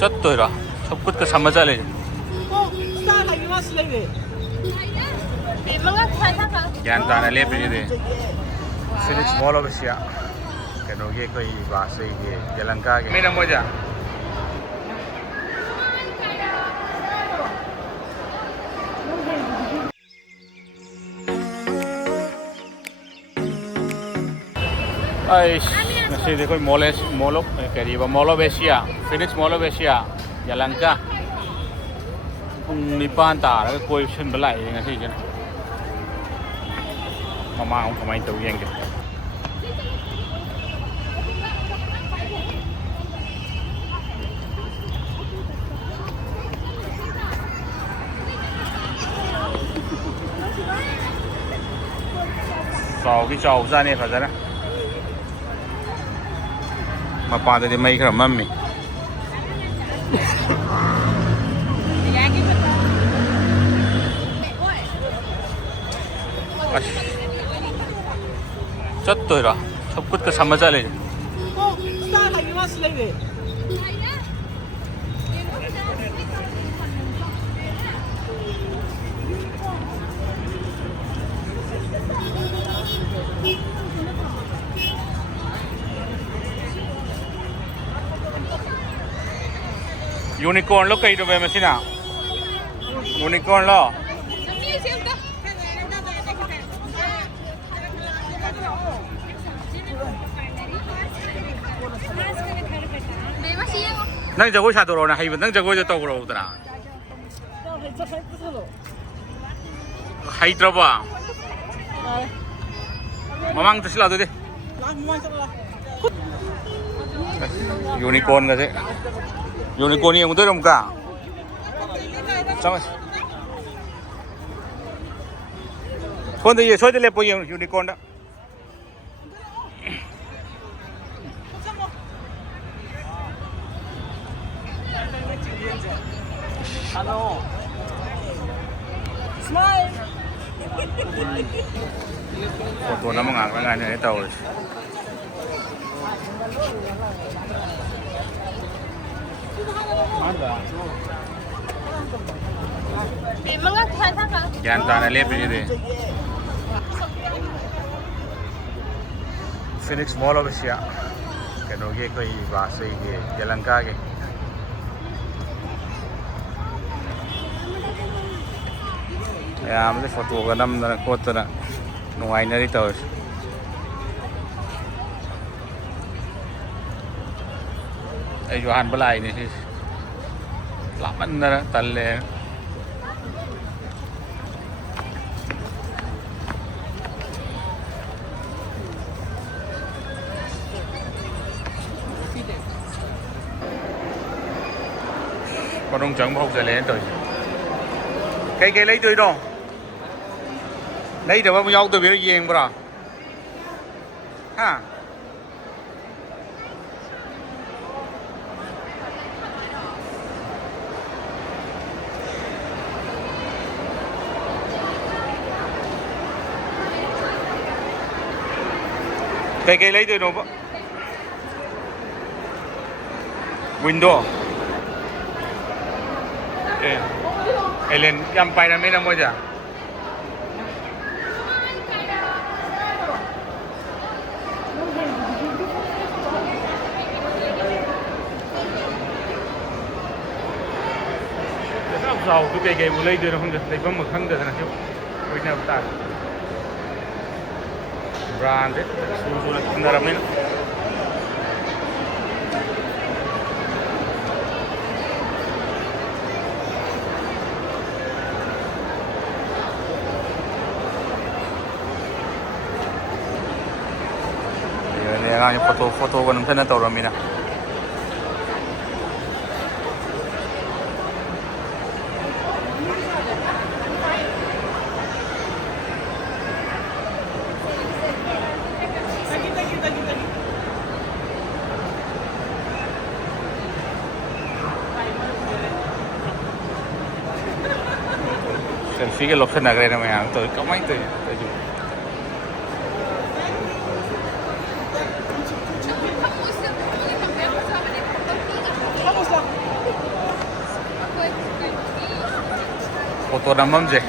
ꯆꯠꯇꯣꯏꯔꯣ ꯈꯨꯠꯀ ꯁꯝꯃ ꯆꯠꯂꯦ ꯒ꯭ꯌꯥꯟ ꯇꯥꯅ ꯂꯦꯞꯄꯤꯁꯤꯗꯤ ꯐꯤꯅꯤꯛꯁ ꯃꯣꯜ ꯑꯣꯐ ꯑꯦꯁꯤꯌꯥ ꯀꯩꯅꯣꯒꯤ ꯑꯩꯈꯣꯏ ꯕꯥꯁꯩꯒꯤ ꯌꯦꯂꯪꯀꯥꯒꯤ ꯃꯤꯅ ꯃꯣꯏꯁꯦ ꯉꯁꯤꯗꯤ ꯑꯩꯈꯣꯏ mall of Asia Phoenix mall of Asia ꯌꯦꯂꯪꯀꯥ ꯄꯨꯡ 9 ꯇꯥꯔꯒ ꯀꯣꯏꯁꯤꯟꯕ ꯂꯥꯛꯑꯦ ꯉꯁꯤꯁꯤꯅ ꯃꯃꯥꯡ ꯑꯃꯨꯛ ꯀꯃꯥꯏꯅ ꯇꯧ ꯌꯦꯡꯒꯦ ꯆꯥꯎꯗꯤ ꯆꯥꯎꯖꯥꯠꯅꯤ ꯐꯖꯅ ꯃꯄꯥꯟꯗꯗꯤ ꯃꯩ ꯈꯔ ꯃꯝꯃꯤ ꯆꯠꯇꯣꯏꯔꯣ ꯈꯨꯠꯀ ꯁꯝꯃ ꯆꯠꯂꯦ यूनिकॉर्न लो कई रुपए में सीना यूनिकॉर्न लो नंग जगोई सादोरो ना हाइब नंग जगोई तो तोरो उतरा हाइट्रबा ममांग तसिला दे यूनिकॉर्न का से यूनिकॉर्न ये मुझे रमका समझ फोन दे ये सोच ले पोई यूनिकॉर्न दा हेलो स्माइल फोटो ना मंगा का ने ताऊ ज्ञान ताना लेपीजिदे फिनिक्स मॉल ऑफ एशिया कनोगे कोई बासैगे यलंकागे यामदे फोटो का नमदना खोतना नुंगाइनरी तौर ai jo han balai ni laman na talle con ông trắng bốc ra lên rồi cây lấy tôi đâu lấy được bao nhiêu tôi biết gì em bro ha cây lấy tôi đâu window Ellen yang pai na mina mo ja giàu cái cây mu lấy tôi nó không được lấy bấm một khăn được là thiếu với nhau ta brand đấy su là chúng ta làm nên này foto còn thân là tàu rồi mình à selfie cái lộc thân là cái này mà tôi có mấy tôi photo number से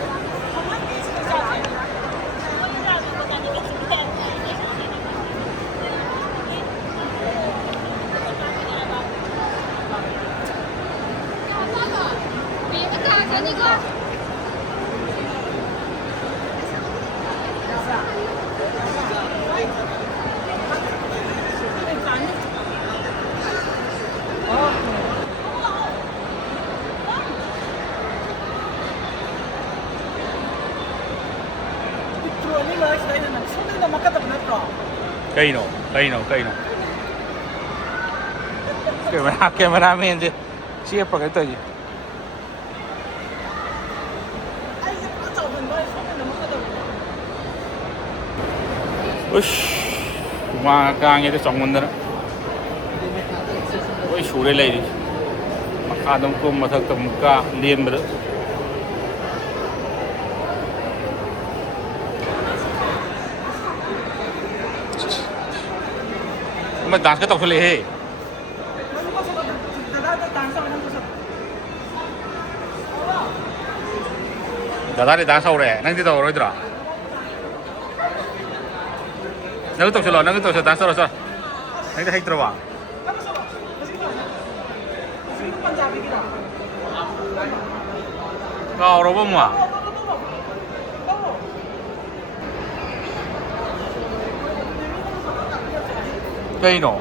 कहीं no camera man से चेप पकड़ तो जी उश वहाँ कहाँ गए थे समुद्र वही शूरे ले रही मखादम को मथक तक मुक्का लेन बदल मैं डांस का तो खुले है दादा ने डांस हो रहा है नहीं तो हो रहा इधर नहीं तो चलो डांस हो रहा नहीं तो है इधर वाह कहाँ और वो मुआ कहीं नो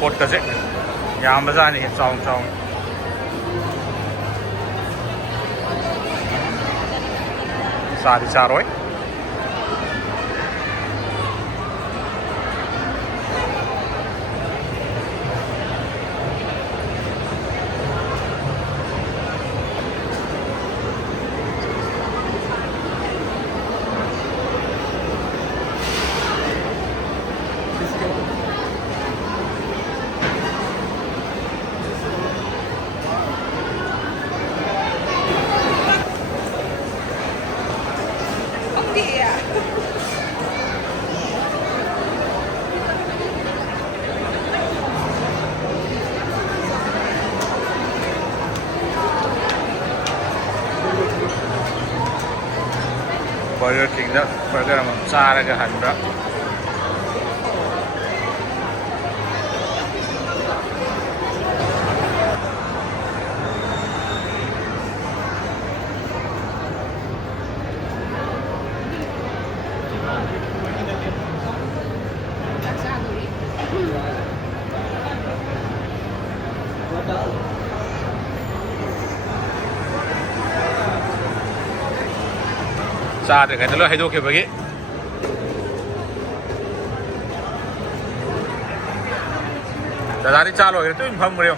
फुट का से यहाँ मजा नहीं है चाउं सारी चारों Burger King đó burger mà xa ra cái hành đó xa được cái đó hay đâu kiểu vậy दादा चालू हो तो इन्फॉर्म करियो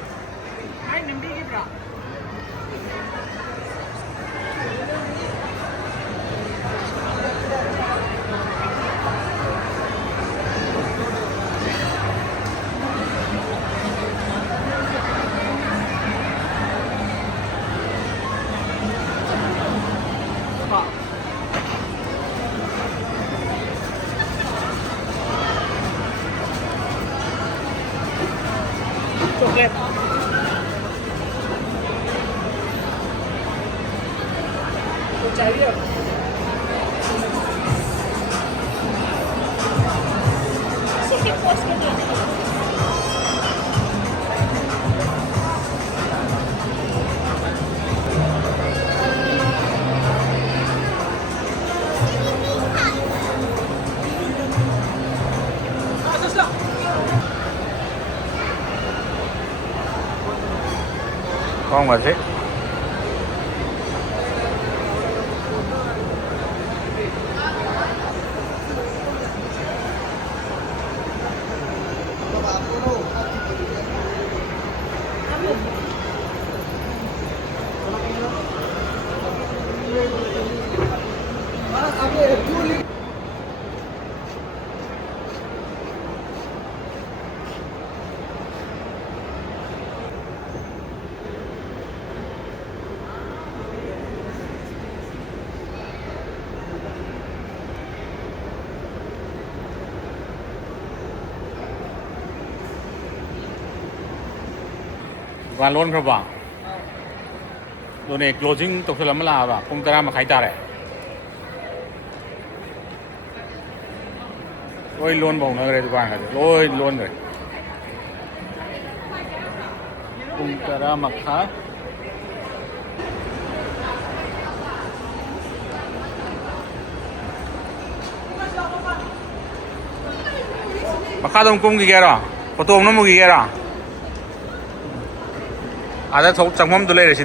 chocolate तो चाहिए सिटी पोस्ट के लिए कौन वैसे วันล้นครับว่าโดนเอกโคลซิ่งตกสลับมาลาป่ะคงตรามาขายตาแหละโอ้ยล้นบ่งเลยทุกวันครับโอ้ยล้นเลยคงตรามาขายมาข้าตรงกุ้งกี่แกร่ะประตูน้ำมุกี่แกร่ะอาจจะจังหวะมันตัวเล็กเลยสิ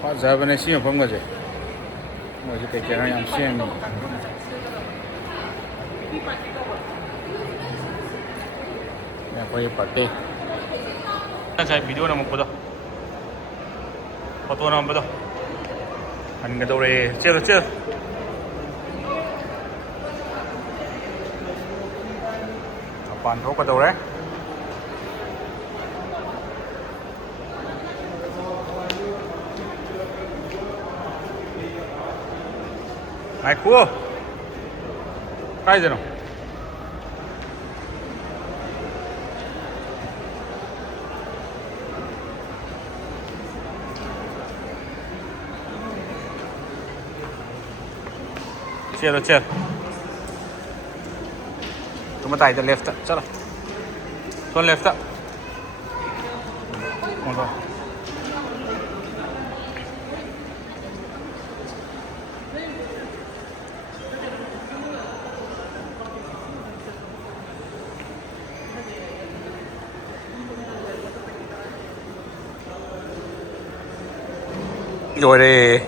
พอจะเป็นสิ่งที่ผมก็จะมันจะเป็นการยังเชื่อมเนี่ยพอจะปัดเตะนั่นใช่วิดีโอน้ำมันปุ๊ดประตูน้ำปุ๊ดอันนี้ตัวเล็กเชื่อปั่นทุกประตูเลยไอ้คู่ใครจะน้องเชียร์तुम्हें ताई तो लेफ्ट चलो तो left rồi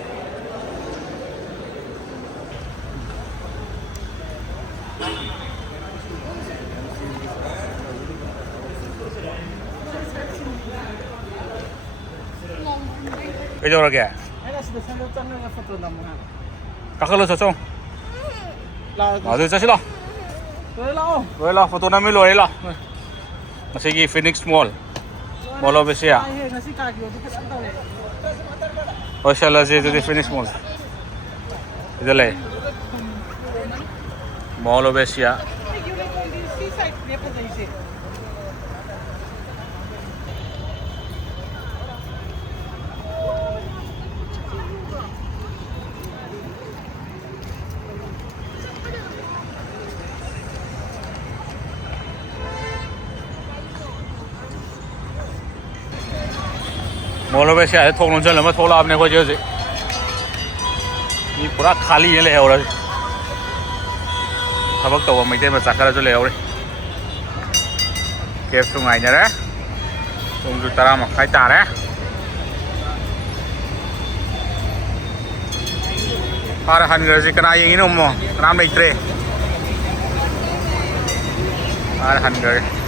bây giờ là kìa các cái lô số xong ở đây sao rồi lo photo năm mươi lô đấy lo nó sẽ ghi Phoenix Mall Mall of Asia और शाला से तो Phoenix Mall इधर ले Mall of Asia mall में से आए थोड़ा चल मैं थोड़ा आपने को जैसे ये पूरा खाली है ले और थबक तो वो मिलते में साकर जो ले और केफ सुंगाई ने रे तुम जो तरह मक्खा चार है और हंगर से कना ये इन्हों मो नाम नहीं त्रे और हंगर